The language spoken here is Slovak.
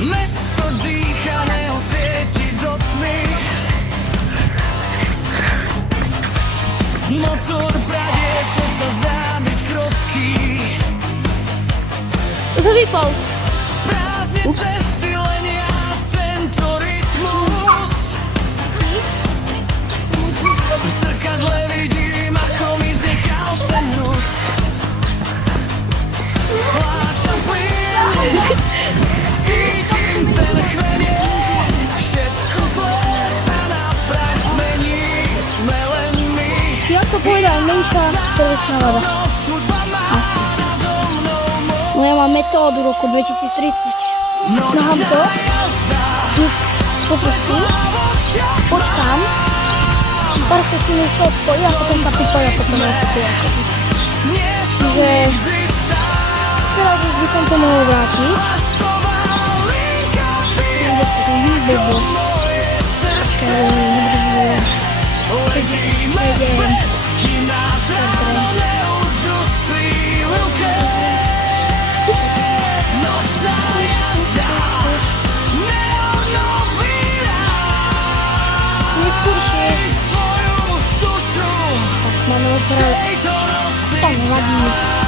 Mesto dýchaného svieti do tmy. Motor pradie, svet sa zdá byť krotký. Už vypol. Prázdne cesty lenia tento rytmus. V zrkadle vidím, ako mi znechal ten hnus. Stláčam plyn, cítim ten chvenie. Všetko zlé sa na prach zmení. Sme len my. Jak to povedal, menšia servisná rada. Asi. No ja mám metódu roku 2030. Nahám to, tu popustím, počkám, pár sekúnd sa odpojí a potom sa pripojí a potom ja sa prijačím. Čiže teraz už by som to mohol vrátiť. 10 minút, blbo. Počkaj, nevydržujem. 7, 4, neskôršie. Tak máme opravdu. Tam vadí.